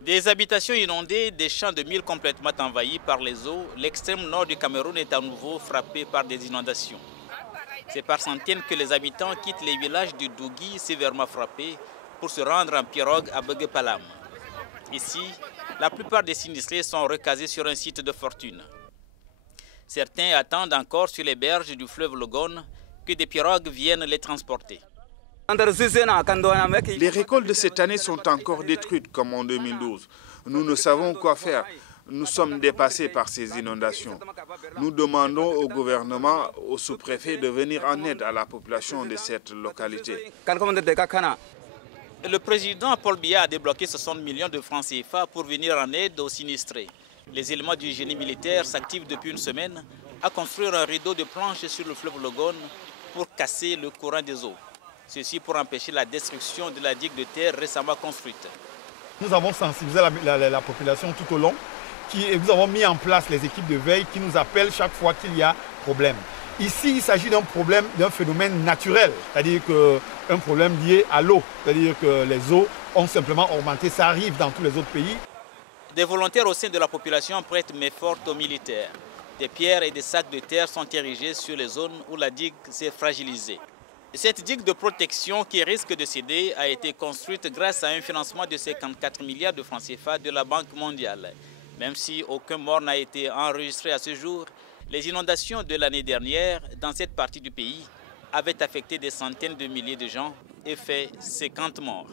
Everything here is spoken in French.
Des habitations inondées, des champs de mil complètement envahis par les eaux, l'extrême nord du Cameroun est à nouveau frappé par des inondations. C'est par centaines que les habitants quittent les villages du Dougui, sévèrement frappés, pour se rendre en pirogue à Beguepalam. Ici, la plupart des sinistrés sont recasés sur un site de fortune. Certains attendent encore sur les berges du fleuve Logone que des pirogues viennent les transporter. Les récoltes de cette année sont encore détruites comme en 2012. Nous ne savons quoi faire. Nous sommes dépassés par ces inondations. Nous demandons au gouvernement, au sous-préfet de venir en aide à la population de cette localité. Le président Paul Biya a débloqué 60 millions de francs CFA pour venir en aide aux sinistrés. Les éléments du génie militaire s'activent depuis une semaine à construire un rideau de planches sur le fleuve Logone pour casser le courant des eaux. Ceci pour empêcher la destruction de la digue de terre récemment construite. Nous avons sensibilisé la population tout au long et nous avons mis en place les équipes de veille qui nous appellent chaque fois qu'il y a problème. Ici, il s'agit d'un problème, d'un phénomène naturel, c'est-à-dire qu'un problème lié à l'eau, c'est-à-dire que les eaux ont simplement augmenté, ça arrive dans tous les autres pays. Des volontaires au sein de la population prêtent main forte aux militaires. Des pierres et des sacs de terre sont érigés sur les zones où la digue s'est fragilisée. Cette digue de protection qui risque de céder a été construite grâce à un financement de 54 milliards de francs CFA de la Banque mondiale. Même si aucun mort n'a été enregistré à ce jour, les inondations de l'année dernière dans cette partie du pays avaient affecté des centaines de milliers de gens et fait 50 morts.